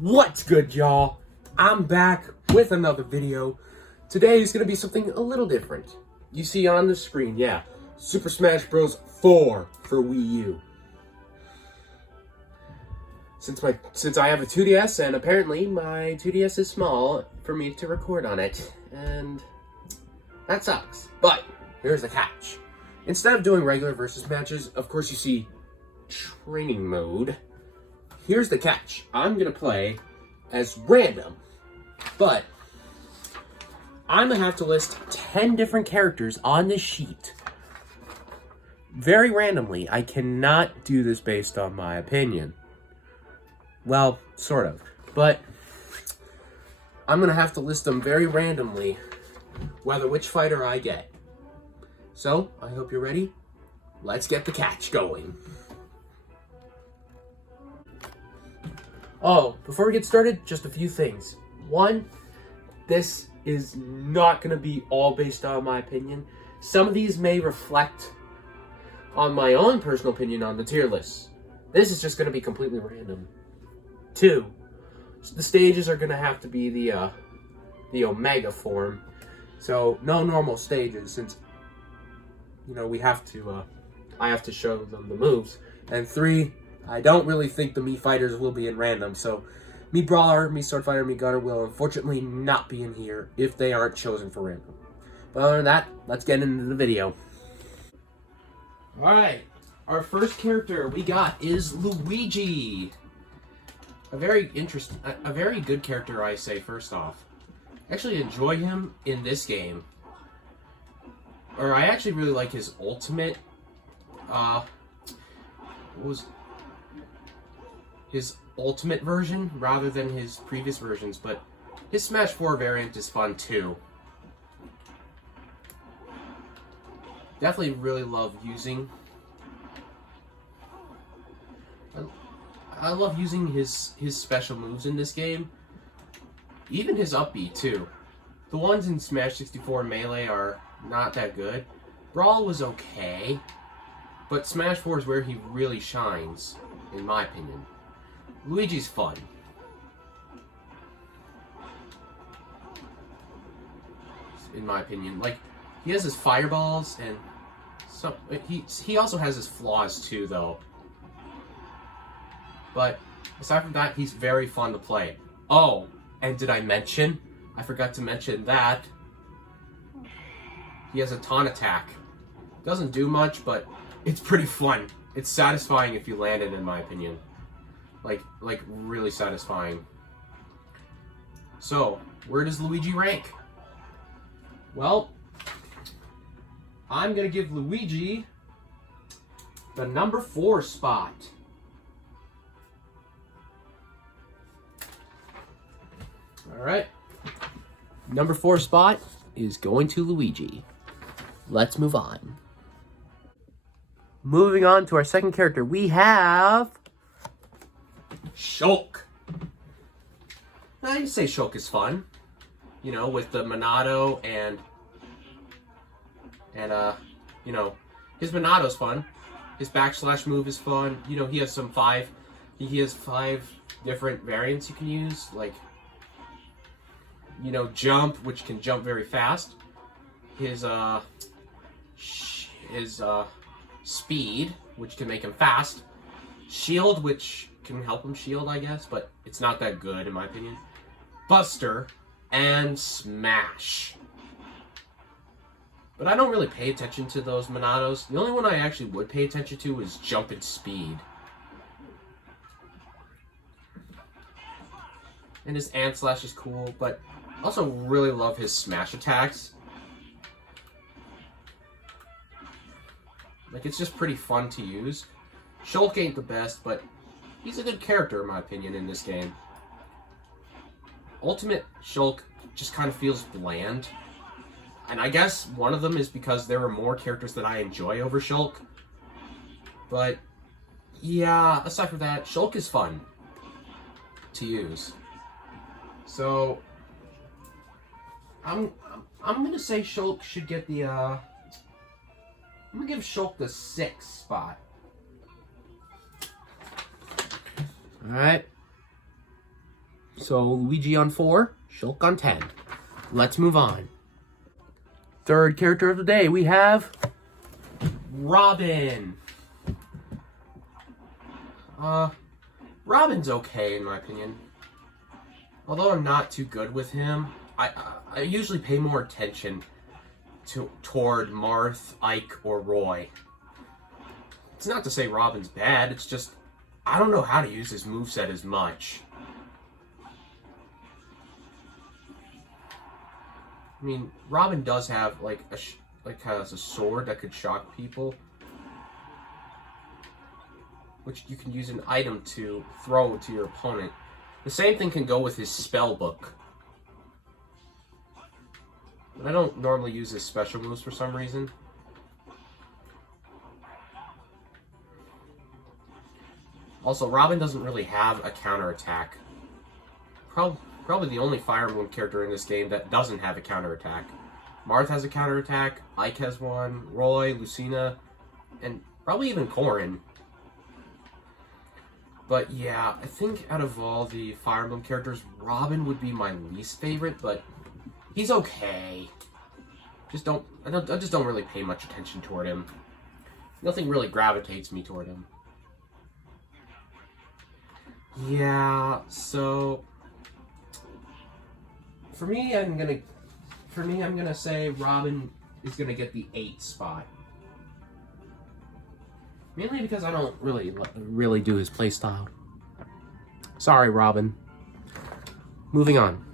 What's good, y'all? I'm back with another video. Today is going to be something a little different. You see on the screen, yeah, Super Smash Bros. 4 for Wii U. Since I have a 2DS, and apparently my 2DS is small for me to record on it, and that sucks. But here's the catch. Instead of doing regular versus matches, of course you see training mode. Here's the catch. I'm going to play as random, but I'm going to have to list 10 different characters on this sheet. Very randomly. I cannot do this based on my opinion. Well, sort of. But I'm going to have to list them very randomly, which fighter I get. So, I hope you're ready. Let's get the catch going. Oh, before we get started, just a few things. One, this is not going to be all based on my opinion. Some of these may reflect on my own personal opinion on the tier list. This is just going to be completely random. Two, the stages are going to have to be the Omega form. So, no normal stages, since, we have to, I have to show them the moves. And three, I don't really think the Mii Fighters will be in random, so Mii Brawler, Mii Sword Fighter, Mii Gunner will unfortunately not be in here if they aren't chosen for random. But other than that, let's get into the video. Alright, our first character we got is Luigi. A very good character, I say, first off. I actually enjoy him in this game. Or I actually really like his ultimate, his ultimate version rather than his previous versions, but his Smash 4 variant is fun too. Definitely really love using. I love using his special moves in this game. Even his up B too. The ones in Smash 64 Melee are not that good. Brawl was okay, but Smash 4 is where he really shines, in my opinion. Luigi's fun. In my opinion. Like, he has his fireballs, and he also has his flaws too, though. But aside from that, he's very fun to play. Oh, and did I mention? I forgot to mention that he has a taunt attack. Doesn't do much, but it's pretty fun. It's satisfying if you land it, in my opinion. Like really satisfying. So, where does Luigi rank? Well, I'm gonna give Luigi the number 4 spot. Alright. Number 4 spot is going to Luigi. Let's move on. Moving on to our second character, we have Shulk. I'd say Shulk is fun. With the Monado and his Monado's fun. His backslash move is fun. He has he has 5 different variants you can use, like jump, which can jump very fast. His speed, which can make him fast. Shield, which can help him shield, I guess, but it's not that good in my opinion. Buster, and Smash. But I don't really pay attention to those Monados. The only one I actually would pay attention to is Jump and Speed. And his Ant Slash is cool, but I also really love his Smash attacks. Like, it's just pretty fun to use. Shulk ain't the best, but he's a good character, in my opinion, in this game. Ultimate Shulk just kind of feels bland. And I guess one of them is because there are more characters that I enjoy over Shulk. But, yeah, aside from that, Shulk is fun to use. So, I'm gonna say Shulk should get the, I'm gonna give Shulk the 6th spot. Alright. So Luigi on 4, Shulk on 10. Let's move on. Third character of the day, we have Robin. Robin's okay in my opinion. Although I'm not too good with him, I usually pay more attention toward Marth, Ike, or Roy. It's not to say Robin's bad, it's just I don't know how to use his moveset as much. I mean, Robin does have has a sword that could shock people, which you can use an item to throw to your opponent. The same thing can go with his spell book. But I don't normally use his special moves for some reason. Also, Robin doesn't really have a counterattack. Probably the only Fire Emblem character in this game that doesn't have a counterattack. Marth has a counterattack, Ike has one, Roy, Lucina, and probably even Corrin. But yeah, I think out of all the Fire Emblem characters, Robin would be my least favorite, but he's okay. I just don't really pay much attention toward him. Nothing really gravitates me toward him. Yeah, so for me, I'm gonna say Robin is gonna get the 8 spot. Mainly because I don't really do his playstyle. Sorry, Robin. Moving on.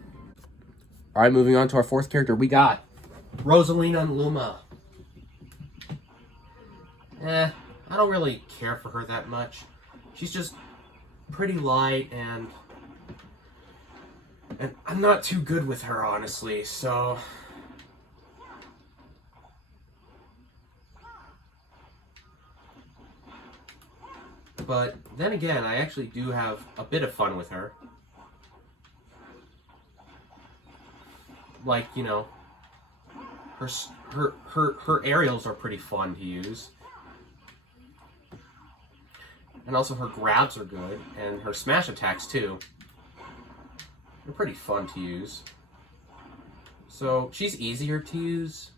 Alright, moving on to our 4th character. We got Rosalina and Luma. I don't really care for her that much. She's just pretty light and I'm not too good with her, honestly, so but then again, I actually do have a bit of fun with her. Like, you know, her aerials are pretty fun to use. And also her grabs are good, and her smash attacks too. They're pretty fun to use. So she's easier to use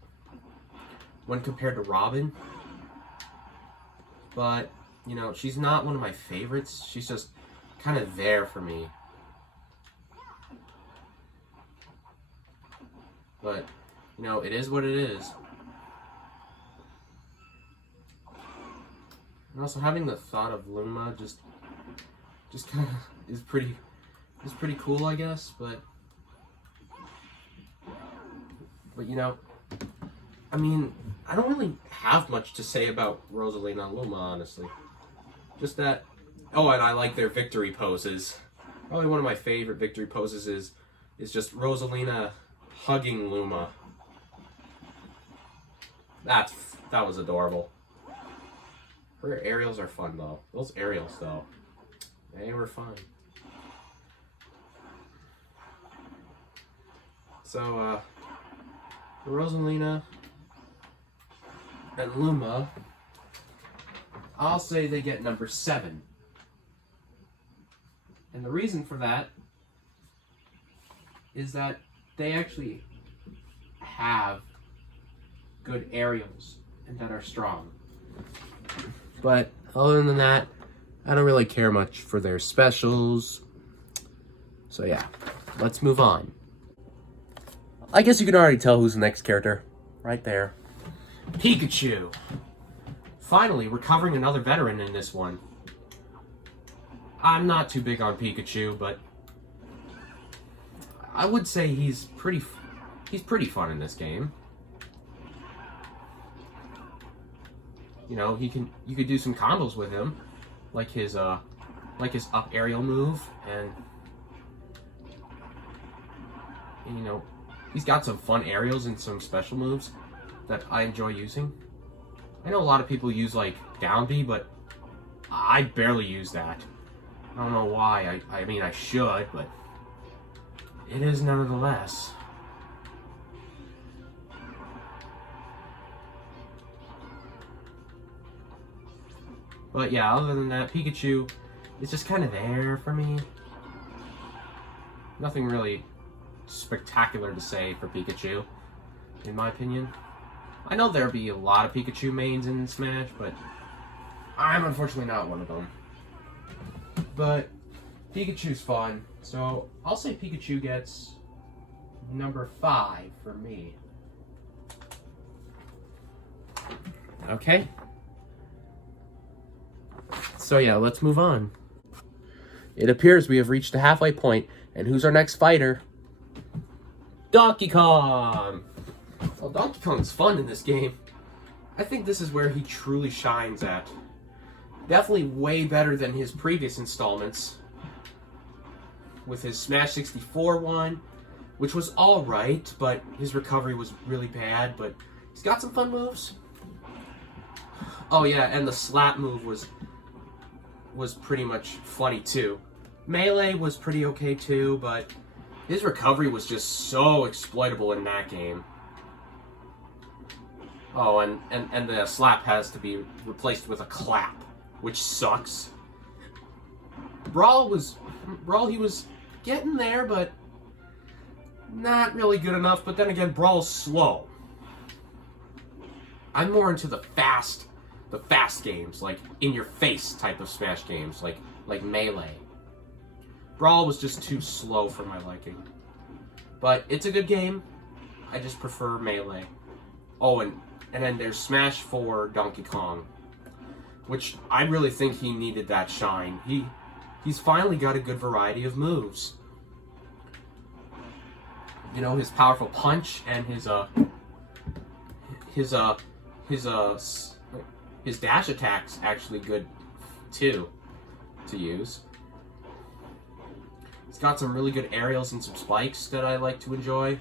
when compared to Robin. But, you know, she's not one of my favorites. She's just kind of there for me. But, you know, it is what it is. And also having the thought of Luma just kind of is pretty cool, I guess, but you know, I mean, I don't really have much to say about Rosalina and Luma, honestly. Just that, oh, and I like their victory poses. Probably one of my favorite victory poses is just Rosalina hugging Luma. That was adorable. Her aerials are fun, though. Those aerials, though, they were fun. So, Rosalina and Luma, I'll say they get number 7. And the reason for that is that they actually have good aerials and that are strong. But other than that, I don't really care much for their specials. So yeah, let's move on. I guess you can already tell who's the next character. Right there. Pikachu. Finally, we're covering another veteran in this one. I'm not too big on Pikachu, but I would say he's pretty fun in this game. You know, you could do some combos with him, like his up aerial move, and you know, he's got some fun aerials and some special moves that I enjoy using. I know a lot of people use like down B, but I barely use that. I don't know why. I mean, I should, but it is nevertheless. But yeah, other than that, Pikachu is just kind of there for me. Nothing really spectacular to say for Pikachu, in my opinion. I know there'll be a lot of Pikachu mains in Smash, but I'm unfortunately not one of them. But Pikachu's fun, so I'll say Pikachu gets number 5 for me. Okay. So yeah, let's move on. It appears we have reached the halfway point, and who's our next fighter? Donkey Kong! Well, Donkey Kong's fun in this game. I think this is where he truly shines at. Definitely way better than his previous installments. With his Smash 64 one, which was alright, but his recovery was really bad, but he's got some fun moves. Oh yeah, and the slap move was pretty much funny too. Melee was pretty okay too, but his recovery was just so exploitable in that game. Oh, and the slap has to be replaced with a clap, which sucks. Brawl, he was getting there, but not really good enough. But then again, Brawl's slow. I'm more into the fast games, like in-your-face type of Smash games, like Melee. Brawl was just too slow for my liking. But it's a good game. I just prefer Melee. Oh, and then there's Smash 4 Donkey Kong, which I really think he needed that shine. He's finally got a good variety of moves. You know, his powerful punch and his dash attack's actually good too to use. He's got some really good aerials and some spikes that I like to enjoy.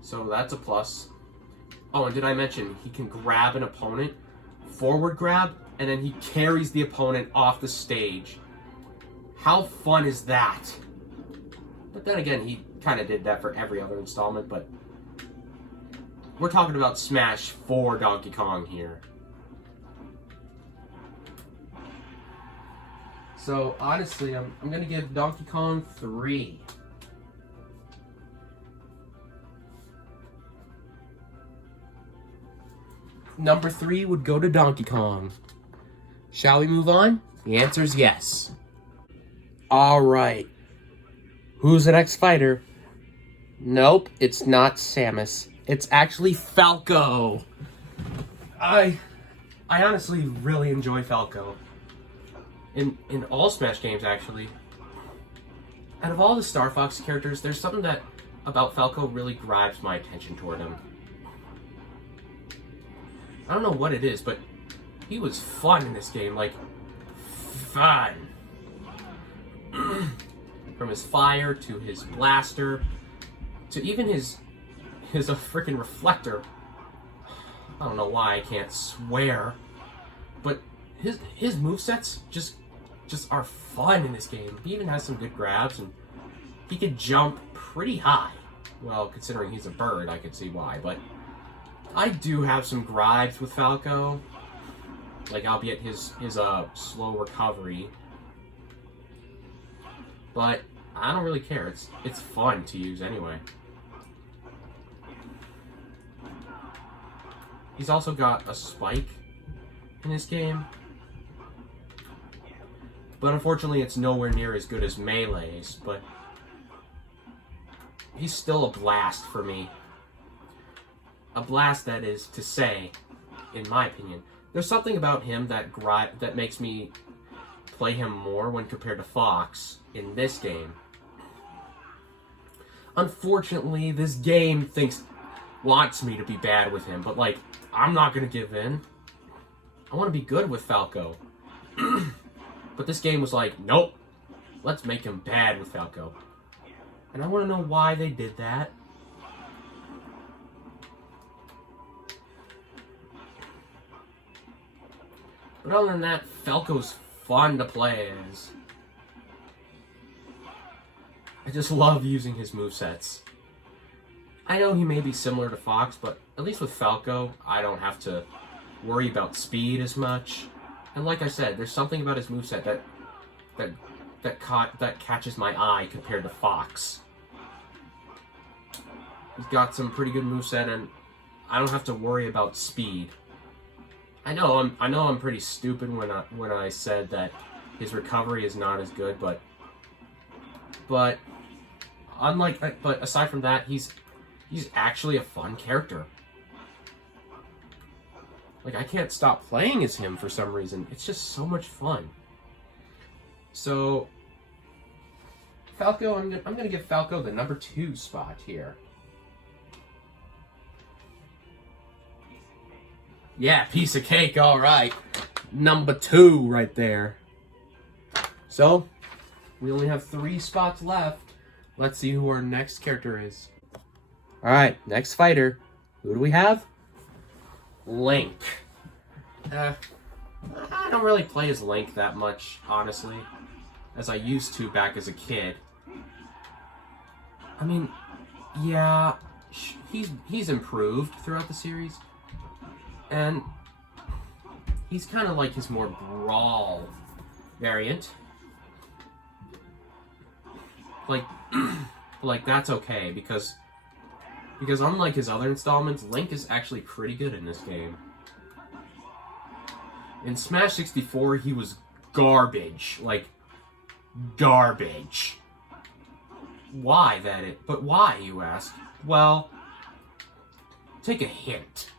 So that's a plus. Oh, and did I mention he can grab an opponent, forward grab, and then he carries the opponent off the stage. How fun is that? But then again, he kind of did that for every other installment, but we're talking about Smash 4 Donkey Kong here. So honestly, I'm gonna give Donkey Kong 3. Number 3 would go to Donkey Kong. Shall we move on? The answer is yes. Alright. Who's the next fighter? Nope, it's not Samus. It's actually Falco. I honestly really enjoy Falco. In all Smash games, actually. Out of all the Star Fox characters, there's something that about Falco really grabs my attention toward him. I don't know what it is, but he was fun in this game, like, fun. From his fire, to his blaster, to even his freaking reflector. I don't know why I can't swear, but his movesets just are fun in this game. He even has some good grabs, and he can jump pretty high. Well, considering he's a bird, I could see why, but I do have some gripes with Falco, like albeit his slow recovery. But I don't really care. It's fun to use anyway. He's also got a spike in this game, but unfortunately it's nowhere near as good as Melee's, but he's still a blast for me. A blast, that is to say, in my opinion. There's something about him that makes me play him more when compared to Fox in this game. Unfortunately, this game wants me to be bad with him, but like, I'm not gonna give in. I want to be good with Falco. But this game was like, nope, let's make him bad with Falco. And I want to know why they did that. But other than that, Falco's fun to play as. I just love using his movesets. I know he may be similar to Fox, but at least with Falco, I don't have to worry about speed as much. And like I said, there's something about his moveset that that catches my eye compared to Fox. He's got some pretty good moveset, and I don't have to worry about speed. I know I'm pretty stupid when I said that his recovery is not as good, but aside from that, he's actually a fun character. Like, I can't stop playing as him for some reason. It's just so much fun. So Falco, I'm gonna give Falco the number 2 spot here. Yeah, piece of cake, all right. Number 2 right there. So, we only have 3 spots left. Let's see who our next character is. All right, next fighter. Who do we have? Link. I don't really play as Link that much, honestly, as I used to back as a kid. I mean, yeah, he's improved throughout the series, and he's kind of like his more brawl variant. Like that's okay because unlike his other installments, Link is actually pretty good in this game. In Smash 64, he was garbage, like garbage. Why but why, you ask? Well, take a hint.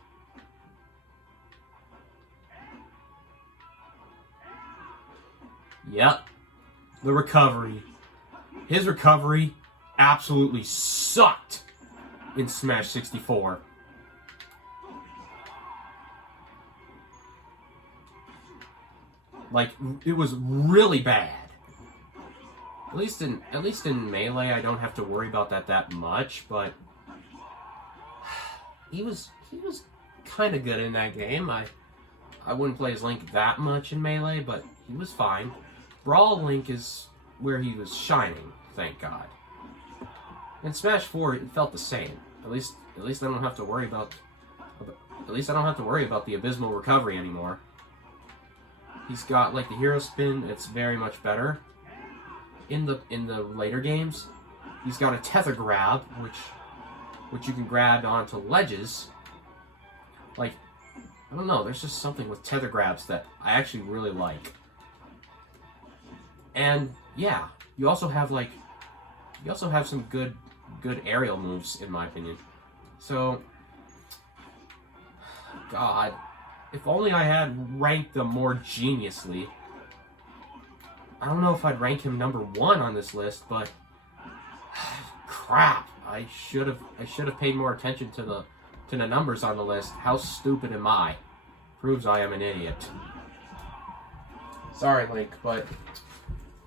Yep, the recovery. His recovery absolutely sucked in Smash 64. Like, it was really bad. At least in Melee, I don't have to worry about that much, but he was kind of good in that game. I wouldn't play as Link that much in Melee, but he was fine. Brawl Link is where he was shining, thank God. In Smash 4, it felt the same. At least I don't have to worry about the abysmal recovery anymore. He's got like the hero spin, it's very much better. In the later games, he's got a tether grab, which you can grab onto ledges. Like, I don't know, there's just something with tether grabs that I actually really like. And yeah, you also have some good aerial moves, in my opinion. So, God, if only I had ranked them more geniusly. I don't know if I'd rank him number 1 on this list, but crap, I should have paid more attention to the numbers on the list. How stupid am I? Proves I am an idiot. Sorry, Link, but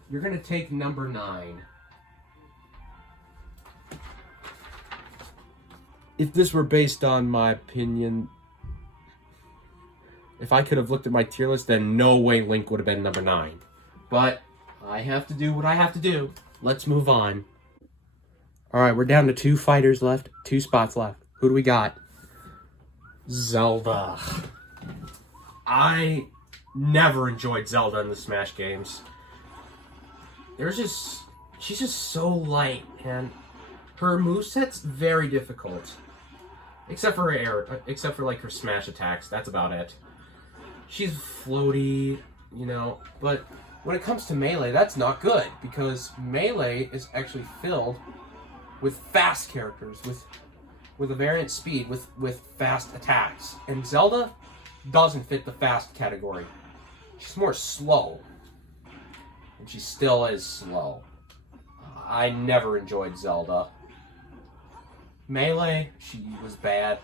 you're gonna take number 9. If this were based on my opinion, if I could have looked at my tier list, then no way Link would have been number 9. But I have to do what I have to do. Let's move on. Alright, we're down to 2 fighters left. 2 spots left. Who do we got? Zelda. I never enjoyed Zelda in the Smash games. She's just so light, and her moveset's very difficult. Except for like her smash attacks, that's about it. She's floaty, you know, but when it comes to Melee, that's not good, because Melee is actually filled with fast characters, with a variant speed, with fast attacks. And Zelda doesn't fit the fast category. She's more slow. And she still is slow. I never enjoyed Zelda. Melee, she was bad.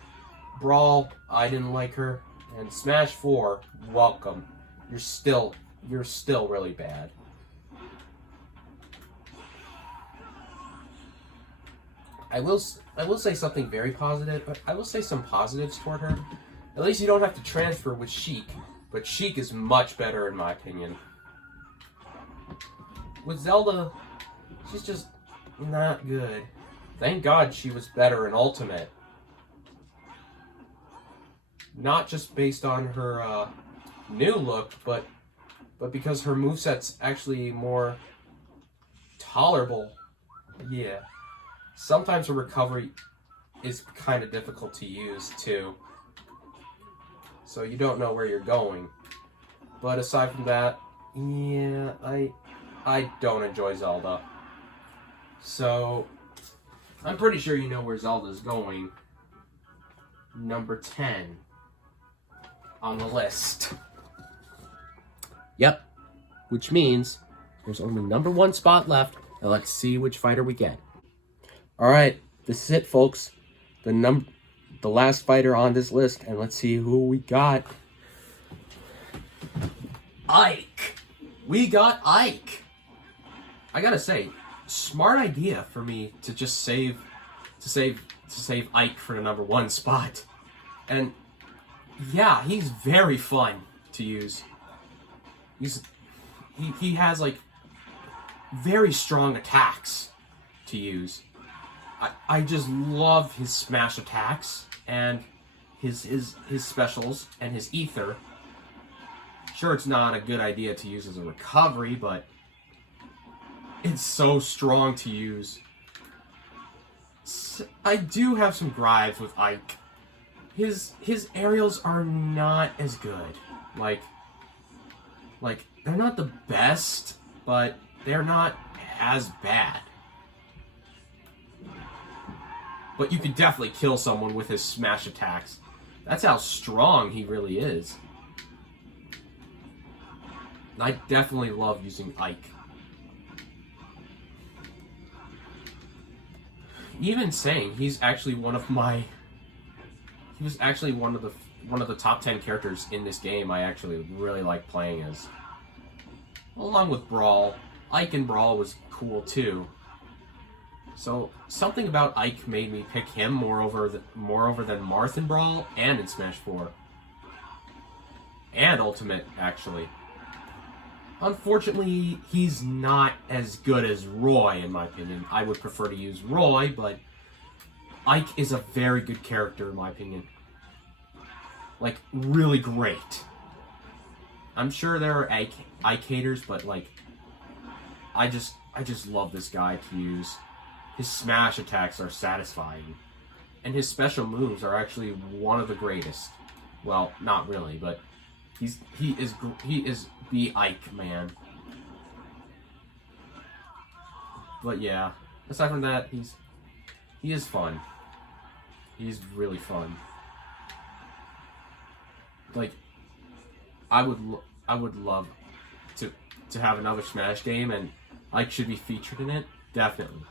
Brawl, I didn't like her. And Smash 4, welcome. You're still really bad. I will say something very positive, but I will say some positives toward her. At least you don't have to transfer with Sheik, but Sheik is much better in my opinion. With Zelda, she's just not good. Thank God she was better in Ultimate. Not just based on her new look, but because her moveset's actually more tolerable. Yeah. Sometimes the recovery is kind of difficult to use too. So you don't know where you're going. But aside from that, yeah, I don't enjoy Zelda. So I'm pretty sure you know where Zelda's going. Number 10 on the list. Yep. Which means there's only number 1 spot left, and let's see which fighter we get. Alright, this is it, folks. The last fighter on this list, and let's see who we got. Ike! We got Ike! I gotta say, smart idea for me to just save Ike for the number 1 spot. And yeah, he's very fun to use. He has like very strong attacks to use. I just love his smash attacks and his specials and his ether. Sure, it's not a good idea to use as a recovery, but it's so strong to use. I do have some gripes with Ike. His aerials are not as good. Like they're not the best, but they're not as bad. But you can definitely kill someone with his smash attacks. That's how strong he really is. I definitely love using Ike. Even saying he was actually one of the top 10 characters in this game I actually really like playing as. Along with Brawl. Ike and Brawl was cool too. So something about Ike made me pick him more over than Marth in Brawl and in Smash 4. And Ultimate, actually. Unfortunately, he's not as good as Roy, in my opinion. I would prefer to use Roy, but Ike is a very good character, in my opinion. Like, really great. I'm sure there are Ike haters, but, like, I just love this guy to use. His smash attacks are satisfying. And his special moves are actually one of the greatest. Well, not really, but he is the Ike man. But yeah, aside from that, he is fun. He's really fun. Like, I would love to have another Smash game, and Ike should be featured in it. Definitely.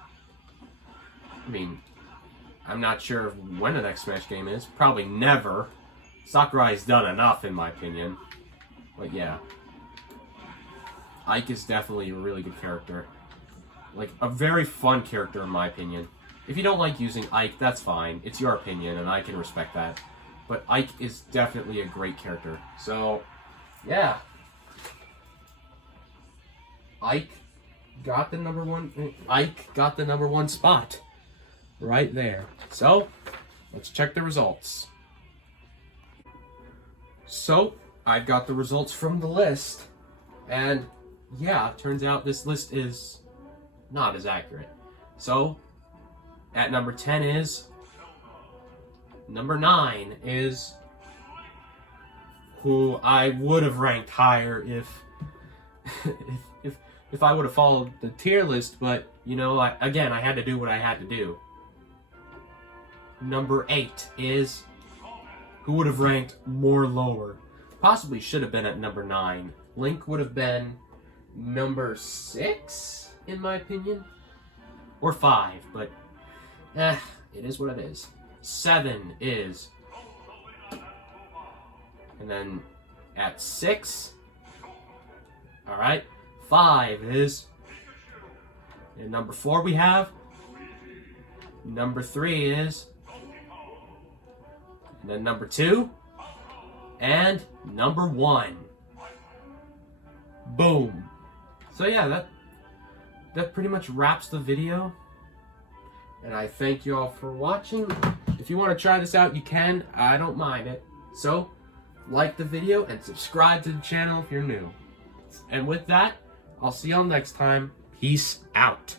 I mean, I'm not sure when the next Smash game is. Probably never. Sakurai's done enough, in my opinion. But yeah. Ike is definitely a really good character. Like, a very fun character, in my opinion. If you don't like using Ike, that's fine. It's your opinion, and I can respect that. But Ike is definitely a great character. So, yeah. Ike got the number 1 spot. Right there. So, let's check the results. So, I've got the results from the list. And, yeah, turns out this list is not as accurate. So, at number 10 is... Number 9 is... who I would have ranked higher if I would have followed the tier list, but, you know, I had to do what I had to do. Number 8 is... who would have ranked more lower. Possibly should have been at number 9. Link would have been number 6, in my opinion. Or 5, but it is what it is. 7 is... and then at 6... alright. 5 is... and number 4 we have... number 3 is... and then number 2... and number 1. Boom. So yeah, that pretty much wraps the video. And I thank you all for watching. If you want to try this out, you can. I don't mind it. So, like the video and subscribe to the channel if you're new. And with that, I'll see y'all next time. Peace out.